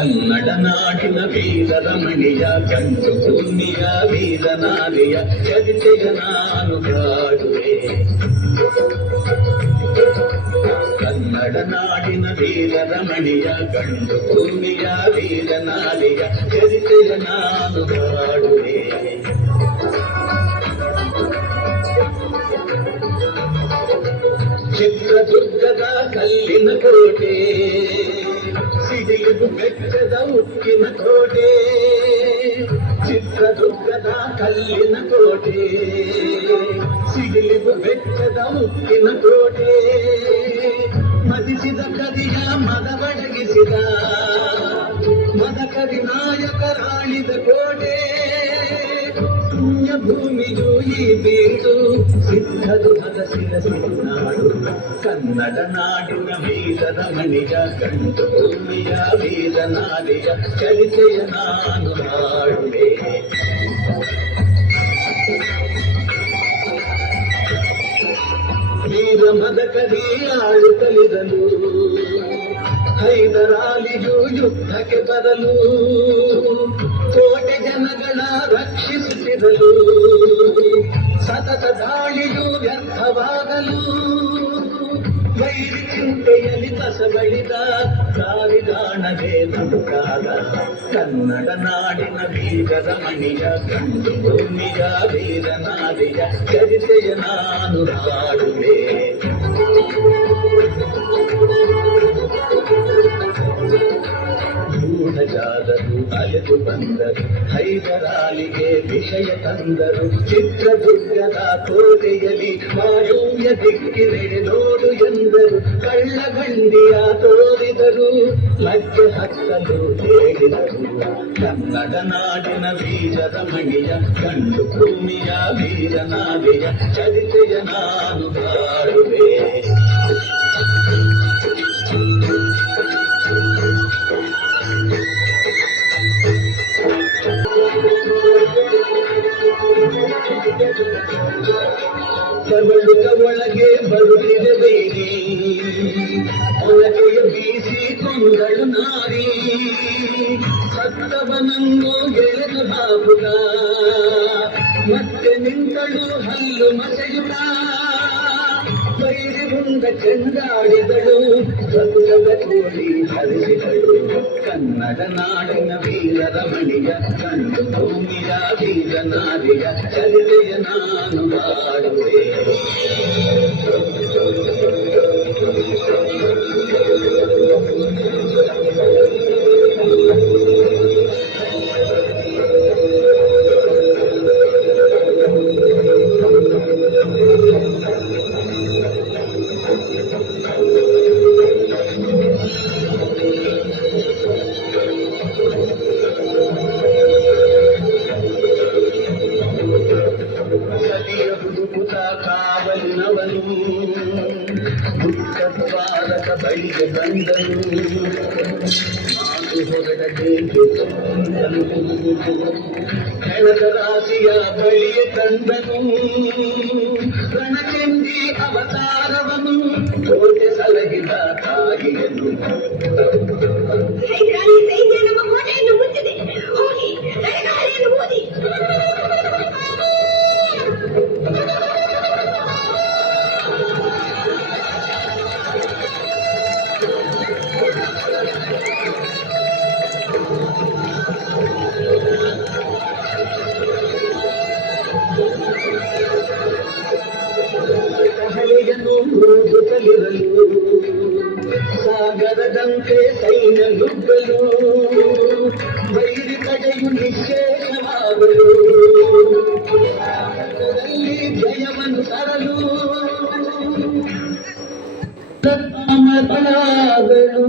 ಕನ್ನಡ ನಾಡಿನ ವೀರರಮಣಿಯ ಗಂಡು ಭೂಮಿಯ ವೀರನಾರಿಯ ಚರಿತೆಯ ನಾನು ಹಾಡುವೆ. ಕನ್ನಡ ನಾಡಿನ ವೀರರಮಣಿಯ ಗಂಡು ಭೂಮಿಯ ವೀರನಾರಿಯ ಚರಿತೆಯ ನಾನು ಹಾಡುವೆ. ಚಿತ್ರದುರ್ಗದ ಕಲ್ಲಿನ ಕೋಟೆ, ಸಿಡಿಲಿದು ಬೆಟ್ಟದ ಉಕ್ಕಿನ ಕೋಟೆ. ಚಿತ್ರದುರ್ಗದ ಕಲ್ಲಿನ ಕೋಟೆ, ಸಿಡಿಲಿದು ಬೆಟ್ಟದ ಉಕ್ಕಿನ ಕೋಟೆ. ಮದಿಸಿದ ಕದಿಯ ಮದವಡಗಿಸಿದ ಮದಕರಿ ನಾಯಕರಾಳಿದ ಕೋಟೆ. ಪುಣ್ಯ ಭೂಮಿಯು ಈ ಬೀಡು ಸಿದ್ಧದು ಹದಸಿನ ಸಿರಿನಾಡು. ಕನ್ನಡ ನಾಡಿನ ವೀರರಮಣಿಯ ಗಂಡು ಭೂಮಿಯ ವೀರನಾರಿಯ ಚರಿತೆಯ ನಾನು ಹಾಡುವೆ. ವೀರ ಮದಕರಿ ಆಳು ಕಲಿದಲು, ಹೈದರಾಲಿಯು ಯುದ್ಧಕ್ಕೆ ಬರಲು. ಕೋಟೆ ಜನಗಳ ರಕ್ಷಿಸುತ್ತಿರಲು, ಸತತ ದಾಳಿಯು ವ್ಯರ್ಥವಾಗಲು. ವೈರಿ ಚಿಂತೆಯಲ್ಲಿ ಕಸಬಳಿದ ಕಾವಿಗಾಣದೆ ನುಡುಕಾದ. ಕನ್ನಡ ನಾಡಿನ ವೀರರಮಣಿಯ ಗಂಡು ಭೂಮಿಯ ವೀರನಾರಿಯ ಚರಿತೆಯ ನಾನು ಹಾಡುವೆ. ಗೂಢಜಾಲರು ಅಲೆದು ಬಂದರು, ಹೈದರಾಲಿಗೆ ವಿಷಯ ತಂದರು. ಚಿತ್ರದುರ್ಗದ ಕೋಟೆಯಲ್ಲಿ ವಾಯುವ್ಯ ದಿಕ್ಕಿನೆಡೆ ನೋಡು ಎಂದರು. ಕಳ್ಳಗಂಡಿಯ ತೋರಿದರು, ಲಜ್ಜೆ ಹತ್ತಲು ಹೇಳಿದರು. ಕನ್ನಡ ನಾಡಿನ ವೀರರಮಣಿಯ ಗಂಡು ಭೂಮಿಯ ವೀರನಾರಿಯ ಚರಿತೆಯ ನಾನು ಹಾಡುವೆ. ಕವಳುಗ ಒಳಗೆ ಬರುತ್ತಿದೆ ಬೇರೆ, ಒಳಗೆಯ ಬೀಸಿ ಕೊಂದಳು ನಾರಿ. ಸತ್ತವನನ್ನು ಎಳೆದು ಹಾಕುತ್ತ ಮತ್ತೆ ನಿಂತಳು ಹಲ್ಲು ಮಸೆಯುತ್ತ. ಬೈರಿ ಮುಂದ ಚೆಂಡಾಡಿದಳು, ರಕ್ತದ ಕೋಳಿ ಹರಿಸಿದಳು. ಕನ್ನಡ ನಾಡಿನ ವೀರರಮಣಿಯ ಗಂಡು ಭೂಮಿಯ ವೀರನಾರಿಯ ಚರಿತೆಯ ನಾನು ಹಾಡುವೆ. ಕಾವಲಿನವನು ದುಃಖದ್ವಾರಕ ಬಳಿಗೆ ಬಂದನು. ಮಾತು ಹೊರಡದೆ ಹೆಣದ ರಾಶಿಯ ಬಳಿಗೆ ತಂದನು. ರಣಚಂಡಿ ಅವತಾರವನು ಕೋಟೆ ಸಲಹಿದ ತಾಯಿಯನು. ೂಗುತ್ತಲಿರಲು ಸಾಗರದಂತೆ ಸೈನ್ಯ ನುಗ್ಗಲು. ವೈರಿ ಕಡೆಯು ನಿಶ್ಶೇಷವಾಗಲು, ಜಯವನ್ನು ತರಲು. ಅಮರಳಾಗಲು